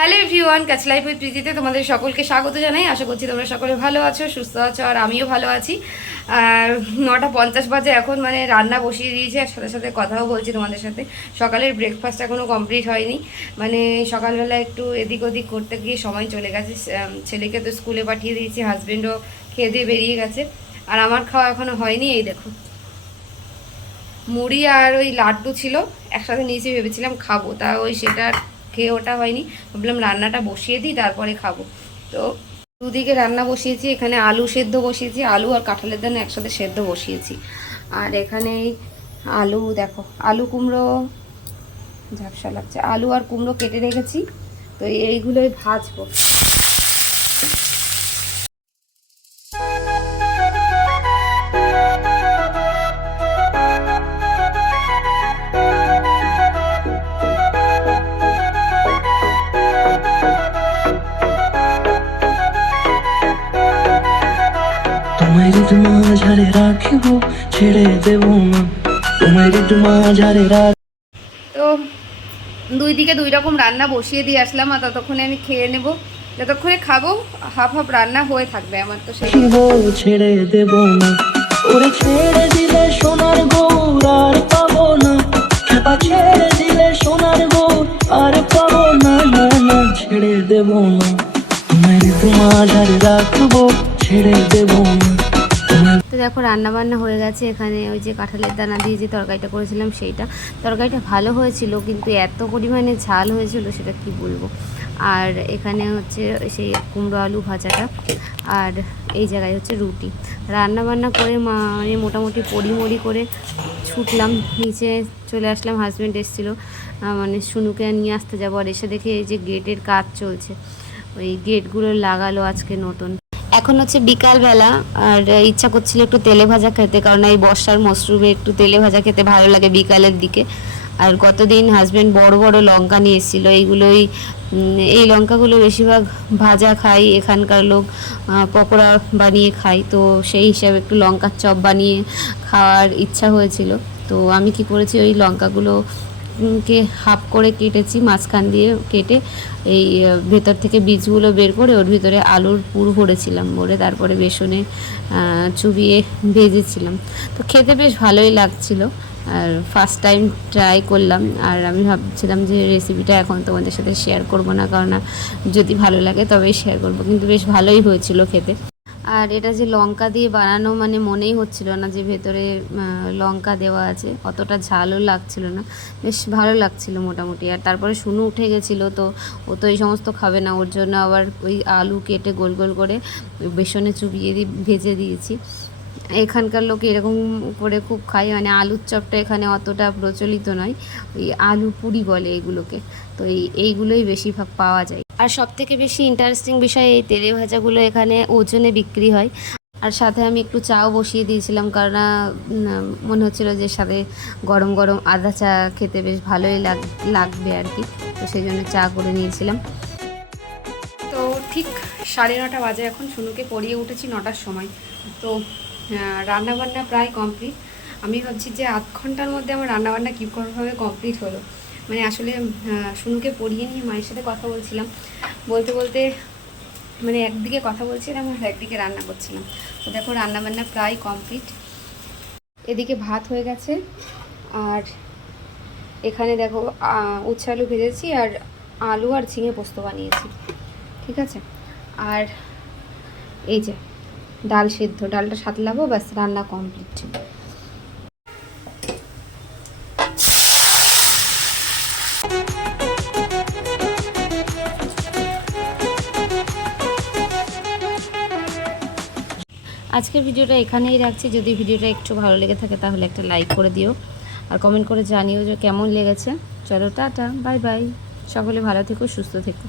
Hello everyone, catch life with প্রীতিতে তোমাদের সকলকে স্বাগত জানাই। আশা করছি তোমরা সকলে ভালো আছো, সুস্থ আছো, আর আমিও ভালো আছি। আর 9:50 বাজে এখন, মানে রান্না বসিয়ে দিয়েছি, আর সাথে সাথে কথাও বলছি তোমাদের সাথে। সকালের ব্রেকফাস্ট এখনও কমপ্লিট হয়নি, মানে সকালবেলা একটু এদিক ওদিক করতে গিয়ে সময় চলে গেছে। ছেলেকে তো স্কুলে পাঠিয়ে দিয়েছি, হাজব্যান্ডও খেয়ে দিয়ে বেরিয়ে গেছে, আর আমার খাওয়া এখনও হয়নি। এই দেখো, মুড়ি আর ওই লাড্ডু ছিল একসাথে নিয়েছি, ভেবেছিলাম খাবো, তা ওই সেটা খেয়ে ওটা হয়নি। ভাবলাম রান্নাটা বসিয়ে দিই, তারপরে খাবো। তো দুদিকে রান্না বসিয়েছি। এখানে আলু সেদ্ধ বসিয়েছি, আলু আর কাঁঠালের দানা একসাথে সেদ্ধ বসিয়েছি। আর এখানে আলু দেখো, আলু কুমড়ো, ঝাপসা লাগছে, আলু আর কুমড়ো কেটে রেখেছি, তো এইগুলোই ভাজবো। তোমায় ঋতুমা ঝাড়ে রাখিব, ছেড়ে দেব না, তোমায় ঋতুমা ঝাড়ে রাখ। তো দুই দিকে দুই রকম রান্না বসিয়ে দিয়ে আসলাম, আর ততক্ষণে আমি খেয়ে নেব। যতক্ষণে খাবো হাফ হাফ রান্না হয়ে থাকবে আমার, তো সেই ছেড়ে দেব না, ওরে ছেড়ে দিলে সোনার গৌর আর পাবো না, খেপা ছেড়ে দিলে সোনার গৌর আর পাবো না, না না ছেড়ে দেব না, তোমায় ঋতুমা ঝাড়ে রাখবো, ছেড়ে দেব না। তো দেখো রান্না বান্না হয়ে গেছে। এখানে ওই যে কাঁঠালের দানা দিয়ে যে তরকারিটা করেছিলাম, সেইটা তরকারিটা ভালো হয়েছিল, কিন্তু এত পরিমাণে ঝাল হয়েছিল সেটা কি বলবো। আর এখানে হচ্ছে সেই কুমড়ো আলু ভাজাটা, আর এই জায়গায় হচ্ছে রুটি। রান্না বান্না করে মানে মোটামুটি পরিমরি করে ছুটলাম নিচে, চলে আসলাম। হাজব্যান্ড এসেছিলো, মানে শুনুকে নিয়ে আসতে যাবো, আর এসে দেখে এই যে গেটের কাজ চলছে, ওই গেটগুলো লাগালো আজকে নতুন। এখন হচ্ছে বিকালবেলা, আর ইচ্ছা করছিল একটু তেলে ভাজা খেতে, কারণ এই বর্ষার মশরুমে একটু তেলে ভাজা খেতে ভালো লাগে বিকালের দিকে। আর গতদিন হাজব্যান্ড বড় বড় লঙ্কা নিয়ে এসেছিলো, এই লঙ্কাগুলো বেশিরভাগ ভাজা খাই, এখানকার লোক পকোড়া বানিয়ে খাই, তো সেই হিসাবে একটু লঙ্কার চপ বানিয়ে খাওয়ার ইচ্ছা হয়েছিল। তো আমি কি করেছি, ওই লঙ্কাগুলো কে হাফ করে কেটেছি, মাঝখান দিয়ে কেটে এই ভেতর থেকে বীজগুলো বের করে ওর ভিতরে আলুর পুর ভরেছিলাম, ভরে তারপরে বেসনে চুবিয়ে ভেজেছিলাম। তো খেতে বেশ ভালোই লাগছিল, আর ফার্স্ট টাইম ট্রাই করলাম। আর আমি ভাবছিলাম যে রেসিপিটা এখন তোমাদের সাথে শেয়ার করব না, কারণ যদি ভালো লাগে তবেই শেয়ার করব, কিন্তু বেশ ভালোই হয়েছিল খেতে। আর এটা যে লঙ্কা দিয়ে বানানো, মানে মনেই হচ্ছিল না যে ভেতরে লঙ্কা দেওয়া আছে, অতটা ঝালও লাগছিল না, বেশ ভালো লাগছিল মোটামুটি। আর তারপরে শুনু উঠে গেছিলো, তো ও তো এই সমস্ত খাবে না, ওর জন্য আবার ওই আলু কেটে গোল গোল করে বেসনে চুবিয়ে ভেজে দিয়েছি। এখানকার লোক এরকম করে খুব খায়, মানে আলুর চপটা এখানে অতটা প্রচলিত নয়, ওই আলু পুরি বলে এগুলোকে, তো এইগুলোই বেশিরভাগ পাওয়া যায়। আর সবথেকে বেশি ইন্টারেস্টিং বিষয়, এই তেলে ভাজাগুলো এখানে ওজনে বিক্রি হয়। আর সাথে আমি একটু চাও বসিয়ে দিয়েছিলাম, কারণ মনে হচ্ছিলো যে সাথে গরম গরম আদা চা খেতে বেশ ভালোই লাগবে আর কি, তো সেই জন্য চা করে নিয়েছিলাম। তো ঠিক 9:30 বাজে এখন, শুনুকে পড়িয়ে উঠেছি 9টার সময়। তো রান্নাবান্না প্রায় কমপ্লিট। আমি ভাবছি যে আধ ঘন্টার মধ্যে আমার রান্নাবান্না কীভাবে কমপ্লিট হলো। মানে আসলে শুনুকে পড়িয়ে নিয়ে মায়ের সাথে কথা বলছিলাম, বলতে বলতে মানে একদিকে কথা বলছিলাম আর একদিকে রান্না করছিলাম। তো দেখো রান্নাবান্না প্রায় কমপ্লিট। এদিকে ভাত হয়ে গেছে, আর এখানে দেখো উচ্ছে আলু ভেজেছি, আর আলু আর ঝিঙে পোস্ত বানিয়েছি, ঠিক আছে। আর এই যে ডাল সেদ্ধ, ডালটা সাতলাবো, ব্যাস রান্না কমপ্লিট। আজকের ভিডিওটা এখানেই রাখছি। যদি ভিডিওটা একটু ভালো লেগে থাকে তাহলে একটা লাইক করে দিও, আর কমেন্ট করে জানিও যে কেমন লেগেছে। চলো টাটা, বাই বাই, সকলে ভালো থেকো, সুস্থ থেকো।